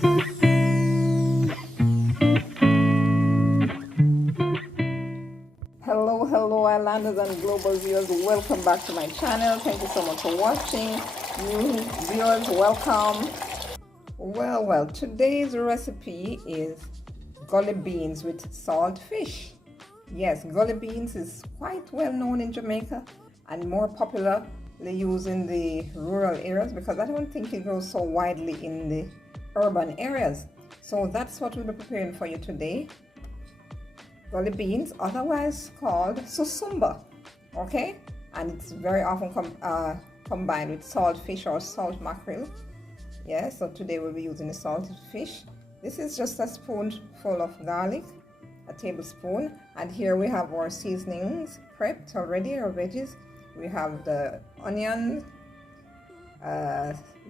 Hello, islanders and global viewers. Welcome back to my channel. Thank you so much for watching. New viewers, welcome. Well, today's recipe is gully beans with salt fish. Yes, gully beans is quite well known in Jamaica and more popularly used in the rural areas because I don't think it grows so widely in the urban areas. So that's what we'll be preparing for you today. Gully beans, otherwise called susumba, okay? And it's very often combined with salt fish or salt mackerel. Yeah, so today we'll be using the salted fish. This is just a spoonful of garlic, a tablespoon, and here we have our seasonings prepped already, our veggies. We have the onion,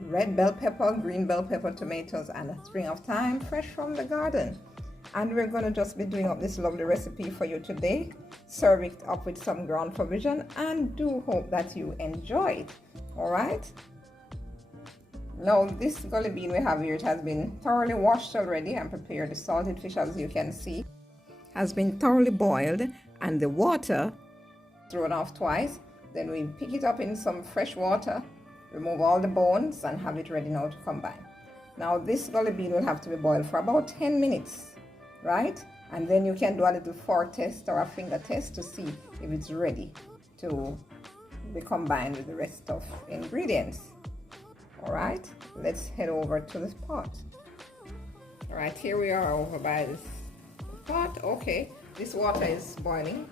red bell pepper, green bell pepper, tomatoes, and a sprig of thyme fresh from the garden. And we're going to just be doing up this lovely recipe for you today. Serve it up with some ground provision and do hope that you enjoy it. All right. Now this gully bean we have here, it has been thoroughly washed already and prepared. The salted fish, as you can see, has been thoroughly boiled and the water thrown off twice. Then we pick it up in some fresh water, remove all the bones and have it ready now to combine. Now this gully bean will have to be boiled for about 10 minutes. Right? And then you can do a little fork test or a finger test to see if it's ready to be combined with the rest of the ingredients. All right, let's head over to this pot. All right, here we are over by this pot. Okay, this water is boiling.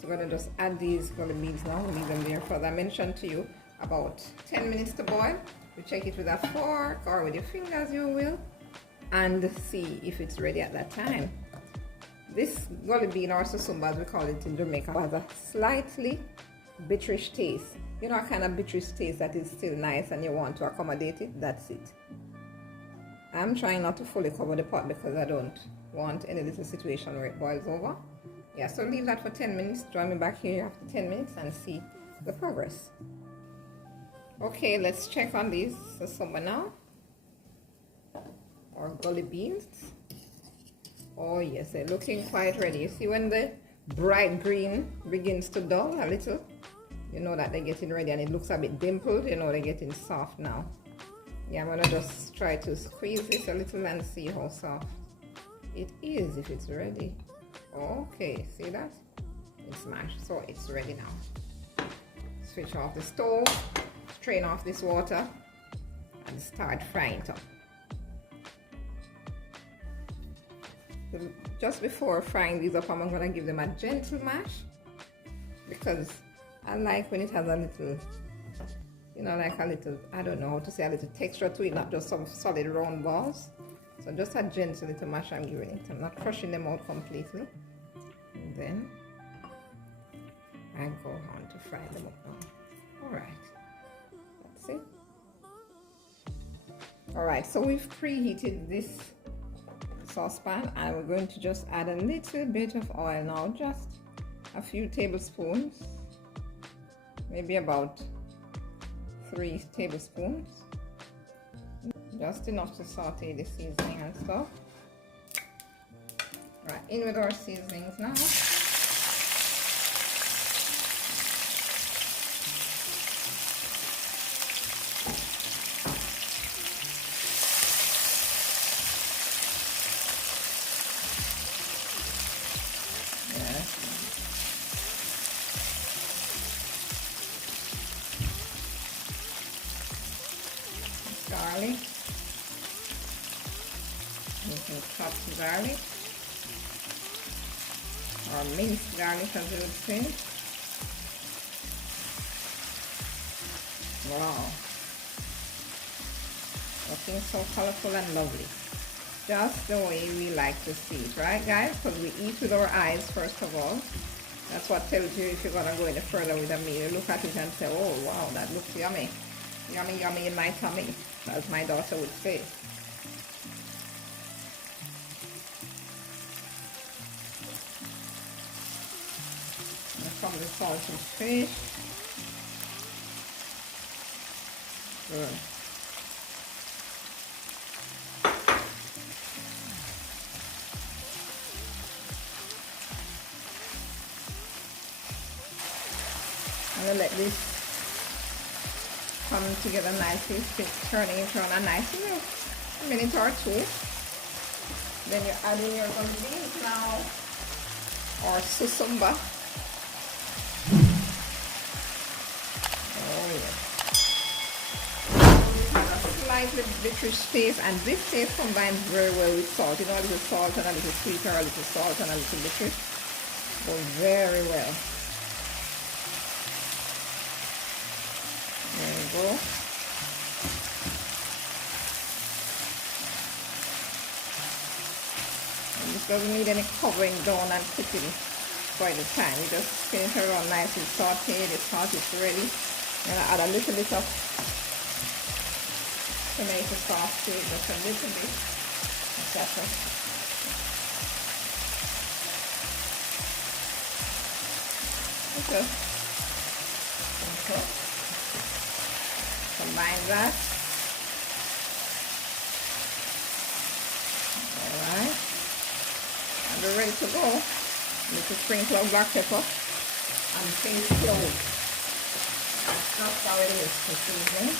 So we're gonna just add these gully beans now. We'll leave them there for, as I mentioned to you, about 10 minutes to boil. You check it with a fork or with your fingers, you will, and see if it's ready at that time. This gully bean, or susumba as we call it in Jamaica, has a slightly bitterish taste. You know, a kind of bitterish taste that is still nice and you want to accommodate it. That's it. I'm trying not to fully cover the pot because I don't want any little situation where it boils over. Yeah, so leave that for 10 minutes. Join me back here after 10 minutes and see the progress. Okay, let's check on these susumba now, or gully beans. Oh yes, they're looking quite ready. You see when the bright green begins to dull a little, you know that they're getting ready, and it looks a bit dimpled, you know they're getting soft now. Yeah, I'm gonna just try to squeeze this a little and see how soft it is, if it's ready. Okay, see that? It's mashed, so it's ready now. Switch off the stove, strain off this water, and start frying it up. Just before frying these up, I'm going to give them a gentle mash because I like when it has a little, you know, like a little, I don't know how to say, a little texture to it, not just some solid round balls. So just a gentle little mash I'm giving it. I'm not crushing them out completely. And then I go on to fry them up now. Alright, that's it. Alright, so we've preheated this saucepan and we're going to just add a little bit of oil now, just a few tablespoons, maybe about 3 tablespoons, just enough to saute the seasoning and stuff. Right, in with our seasonings now. Garlic. You can chop garlic or minced garlic, as you would say. Wow, looking so colorful and lovely, just the way we like to see it, right guys? Because we eat with our eyes first of all. That's what tells you if you're gonna go any further with a meal. You look at it and say, oh wow, that looks yummy. Yummy, yummy in my tummy, as my daughter would say. And from the salted fish. Good. gonna let this come together nicely, turning it around a nice minute or two. Then you add in your gully beans now, or susumba. Oh yeah. Slightly biterish taste, and this taste combines very well with salt. You know, a little salt and a little sweet, or a little salt and a little bitter. Go very well. There you go. And this doesn't need any covering down and cooking for the time. You just spin it around nicely, saute. The salt is ready. And I add a little bit of tomato sauce to it, just a little bit. That's it. Okay. Combine that. Alright. And we're ready to go. Little sprinkle of black pepper and pinch cloves. That's how it is for seasoning.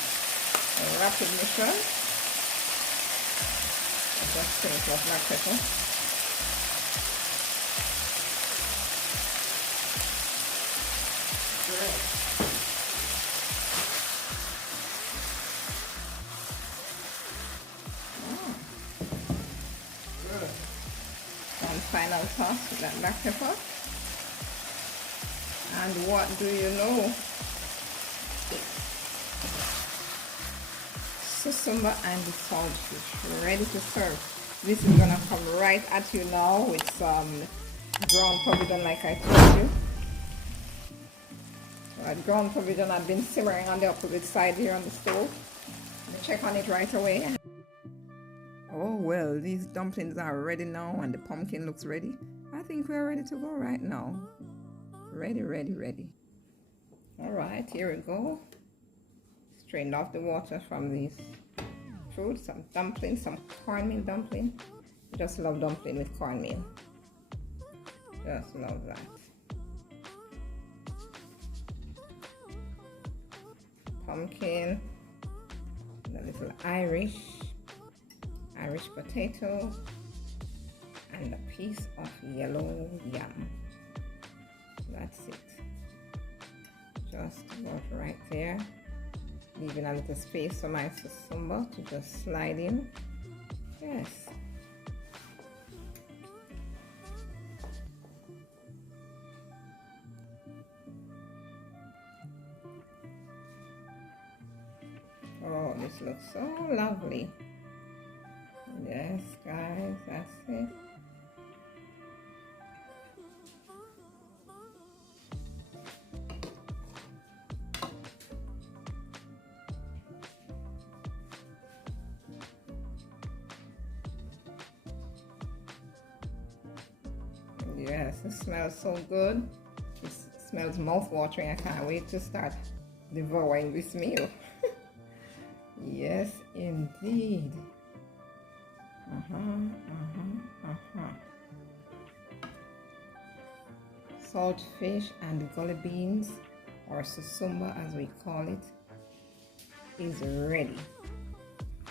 A rapid mission. Just sprinkle of black pepper. Great. Good. One final toss with that black pepper. And what do you know? Susumba and the saltfish ready to serve. This is gonna come right at you now with some ground provision, like I told you. Right, ground provision had been simmering on the opposite side here on the stove. Let me check on it right away. Oh well, these dumplings are ready now, and the pumpkin looks ready. I think we're ready to go right now. Ready, ready, ready. All right, here we go. Strained off the water from these fruits, some dumplings, some cornmeal dumpling. Just love dumpling with cornmeal. Just love that. Pumpkin, a little Irish potato, and a piece of yellow yam. That's it. Just about right there. Leaving a little space for my susumba to just slide in. Yes. Oh, this looks so lovely. Yes, guys, that's it. Yes, it smells so good. It smells mouth-watering. I can't wait to start devouring this meal. Yes, indeed. Saltfish and gully beans, or susumba as we call it, is ready.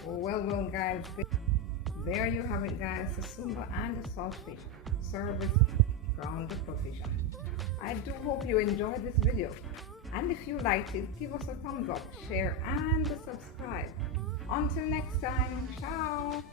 Well, guys, there you have it, guys. Susumba and the saltfish. Service ground provision. I do hope you enjoyed this video, and if you liked it, give us a thumbs up, share, and subscribe. Until next time, ciao.